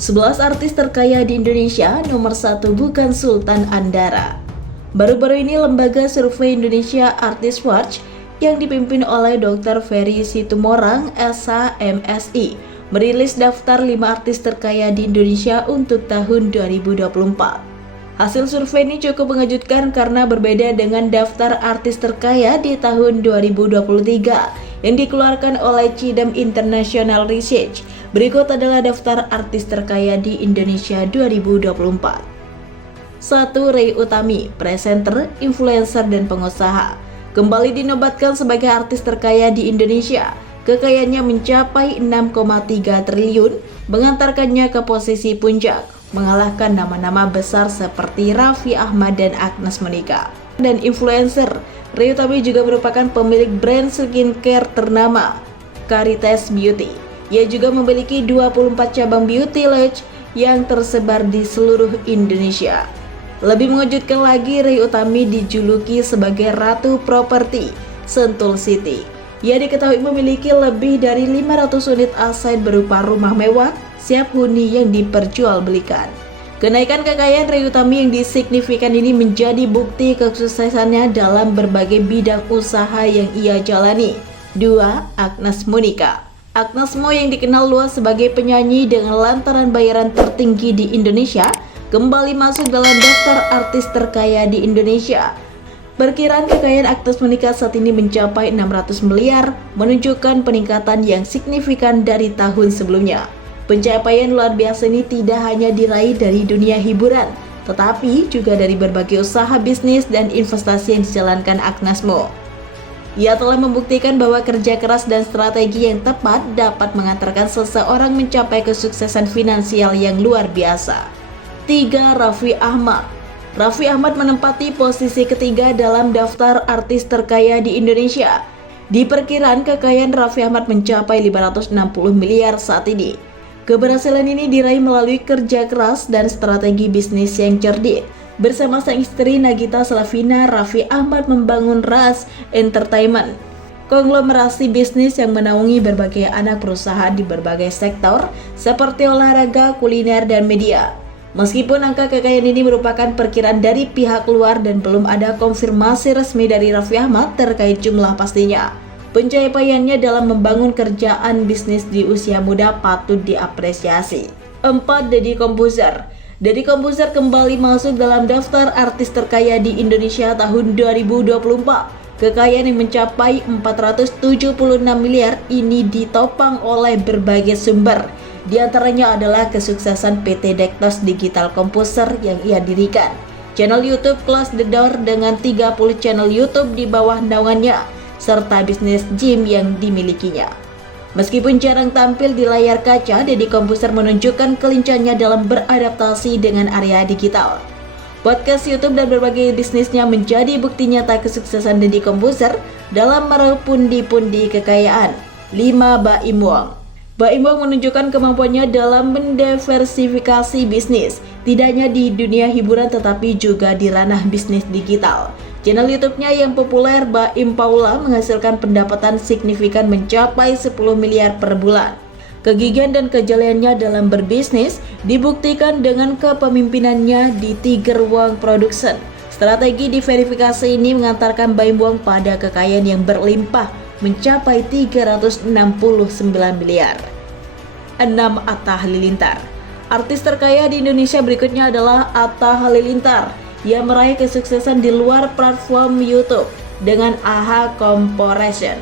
11 artis terkaya di Indonesia, nomor 1 bukan Sultan Andara. Baru-baru ini lembaga survei Indonesia Artis Watch yang dipimpin oleh Dr. Ferry Situmorang, SH, MSI, merilis daftar 5 artis terkaya di Indonesia untuk tahun 2024. Hasil survei ini cukup mengejutkan karena berbeda dengan daftar artis terkaya di tahun 2023 yang dikeluarkan oleh Cidem International Research. Berikut adalah daftar artis terkaya di Indonesia 2024. 1. Ray Utami, presenter, influencer, dan pengusaha. Kembali dinobatkan sebagai artis terkaya di Indonesia. Kekayaannya mencapai 6,3 triliun, mengantarkannya ke posisi puncak, mengalahkan nama-nama besar seperti Raffi Ahmad dan Agnes Monica. Dan influencer, Ray Utami juga merupakan pemilik brand skincare ternama, Caritas Beauty. Ia juga memiliki 24 cabang beauty lodge yang tersebar di seluruh Indonesia. Lebih mengejutkan lagi, Ray Utami dijuluki sebagai Ratu Properti Sentul City. Ia diketahui memiliki lebih dari 500 unit aset berupa rumah mewah siap huni yang diperjualbelikan. Kenaikan kekayaan Ray Utami yang signifikan ini menjadi bukti kesuksesannya dalam berbagai bidang usaha yang ia jalani. 2. Agnes Monica. Agnes Mo yang dikenal luas sebagai penyanyi dengan lantaran bayaran tertinggi di Indonesia, kembali masuk dalam daftar artis terkaya di Indonesia. Perkiraan kekayaan Agnes Monica saat ini mencapai 600 miliar, menunjukkan peningkatan yang signifikan dari tahun sebelumnya. Pencapaian luar biasa ini tidak hanya diraih dari dunia hiburan, tetapi juga dari berbagai usaha bisnis dan investasi yang dijalankan Agnes Mo. Ia telah membuktikan bahwa kerja keras dan strategi yang tepat dapat mengantarkan seseorang mencapai kesuksesan finansial yang luar biasa. 3. Raffi Ahmad. Raffi Ahmad menempati posisi ketiga dalam daftar artis terkaya di Indonesia. Diperkirakan kekayaan Raffi Ahmad mencapai 560 miliar saat ini. Keberhasilan ini diraih melalui kerja keras dan strategi bisnis yang cerdik. Bersama sang istri Nagita Slavina, Raffi Ahmad membangun Ras Entertainment, konglomerasi bisnis yang menaungi berbagai anak perusahaan di berbagai sektor seperti olahraga, kuliner, dan media. Meskipun angka kekayaan ini merupakan perkiraan dari pihak luar dan belum ada konfirmasi resmi dari Raffi Ahmad terkait jumlah pastinya, pencapaiannya dalam membangun kerjaan bisnis di usia muda patut diapresiasi. 4. Deddy Corbuzier. Deddy Corbuzier kembali masuk dalam daftar artis terkaya di Indonesia tahun 2024. Kekayaan yang mencapai 476 miliar ini ditopang oleh berbagai sumber. Di antaranya adalah kesuksesan PT Dektos Digital Komposer yang ia dirikan, channel YouTube Close the Door dengan 30 channel YouTube di bawah naungannya, serta bisnis gym yang dimilikinya. Meskipun jarang tampil di layar kaca, Deddy Corbuzier menunjukkan kelincahannya dalam beradaptasi dengan area digital. Podcast YouTube dan berbagai bisnisnya menjadi bukti nyata kesuksesan Deddy Corbuzier dalam meraup pundi-pundi kekayaan. 5. Baim Wong. Baim Wong menunjukkan kemampuannya dalam mendiversifikasi bisnis, tidak hanya di dunia hiburan tetapi juga di ranah bisnis digital. Channel YouTube-nya yang populer, Baim Paula, menghasilkan pendapatan signifikan mencapai 10 miliar per bulan. Kegigihan dan kejeliannya dalam berbisnis dibuktikan dengan kepemimpinannya di Tiger Wong Production. Strategi diverifikasi ini mengantarkan Baim Wong pada kekayaan yang berlimpah mencapai 369 miliar. 6. Atta Halilintar. Artis terkaya di Indonesia berikutnya adalah Atta Halilintar. Ia meraih kesuksesan di luar platform YouTube dengan AHA Corporation.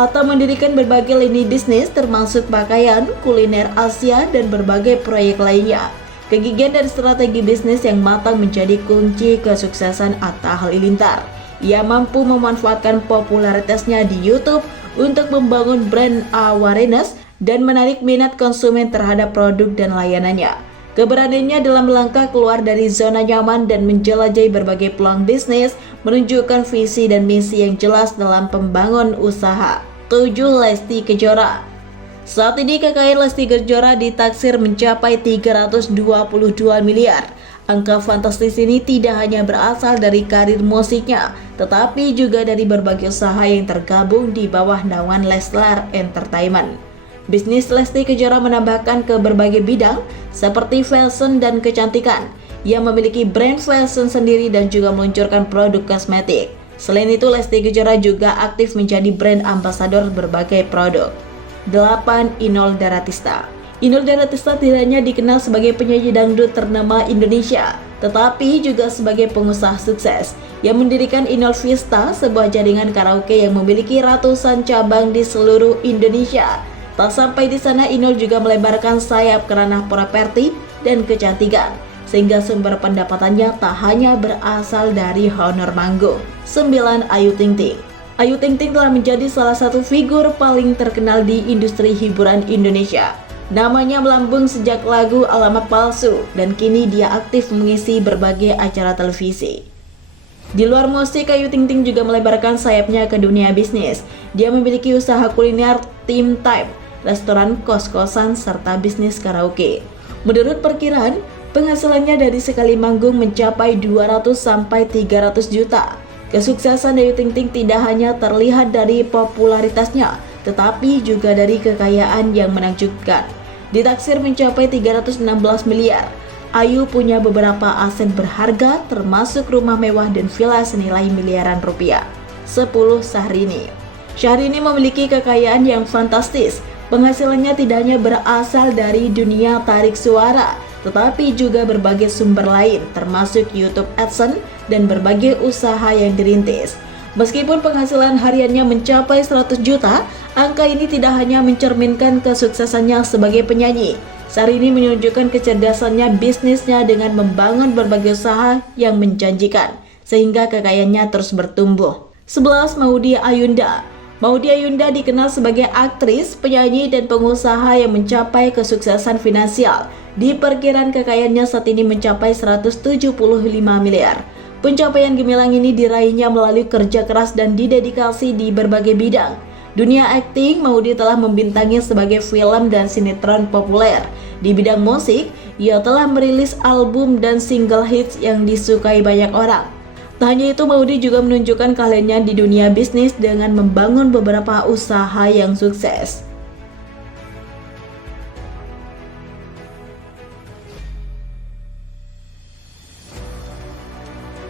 Atta mendirikan berbagai lini bisnis termasuk pakaian, kuliner Asia, dan berbagai proyek lainnya. Kegigihan dan strategi bisnis yang matang menjadi kunci kesuksesan Atta Halilintar. Ia mampu memanfaatkan popularitasnya di YouTube untuk membangun brand awareness dan menarik minat konsumen terhadap produk dan layanannya. Keberaniannya dalam melangkah keluar dari zona nyaman dan menjelajahi berbagai peluang bisnis menunjukkan visi dan misi yang jelas dalam pembangun usaha. 7. Lesti Kejora. Saat ini kekayaan Lesti Kejora ditaksir mencapai 322 miliar. Angka fantastis ini tidak hanya berasal dari karir musiknya, tetapi juga dari berbagai usaha yang tergabung di bawah naungan Leslar Entertainment. Bisnis Lesti Kejora menambahkan ke berbagai bidang seperti fashion dan kecantikan. Ia memiliki brand fashion sendiri dan juga meluncurkan produk kosmetik. Selain itu, Lesti Kejora juga aktif menjadi brand ambasador berbagai produk. 8. Inul Daratista. Inul Daratista tidak hanya dikenal sebagai penyanyi dangdut ternama Indonesia, tetapi juga sebagai pengusaha sukses yang mendirikan Inul Vista, sebuah jaringan karaoke yang memiliki ratusan cabang di seluruh Indonesia. Tak sampai di sana, Inul juga melebarkan sayap ke ranah properti dan kecantikan, sehingga sumber pendapatannya tak hanya berasal dari honor manggung. 9. Ayu Ting Ting. Ayu Ting Ting telah menjadi salah satu figur paling terkenal di industri hiburan Indonesia. Namanya melambung sejak lagu Alamat Palsu, dan kini dia aktif mengisi berbagai acara televisi. Di luar musik, Ayu Ting Ting juga melebarkan sayapnya ke dunia bisnis. Dia memiliki usaha kuliner Team Time, restoran kos-kosan, serta bisnis karaoke. Menurut perkiraan, penghasilannya dari sekali manggung mencapai 200-300 juta. Kesuksesan Ayu Ting Ting tidak hanya terlihat dari popularitasnya, tetapi juga dari kekayaan yang menakjubkan. Ditaksir mencapai 316 miliar. Ayu punya beberapa aset berharga, termasuk rumah mewah dan villa senilai miliaran rupiah. 10. Syahrini. Syahrini memiliki kekayaan yang fantastis. Penghasilannya tidak hanya berasal dari dunia tarik suara, tetapi juga berbagai sumber lain, termasuk YouTube AdSense dan berbagai usaha yang dirintis. Meskipun penghasilan hariannya mencapai 100 juta, angka ini tidak hanya mencerminkan kesuksesannya sebagai penyanyi. Syahrini menunjukkan kecerdasannya bisnisnya dengan membangun berbagai usaha yang menjanjikan, sehingga kekayaannya terus bertumbuh. 11. Maudy Ayunda. Maudy Ayunda dikenal sebagai aktris, penyanyi, dan pengusaha yang mencapai kesuksesan finansial. Diperkirakan kekayaannya saat ini mencapai 175 miliar. Pencapaian gemilang ini diraihnya melalui kerja keras dan dedikasi di berbagai bidang. Dunia akting, Maudy telah membintangi sebagai film dan sinetron populer. Di bidang musik, ia telah merilis album dan single hits yang disukai banyak orang. Tak hanya itu, Maudy juga menunjukkan keahliannya di dunia bisnis dengan membangun beberapa usaha yang sukses.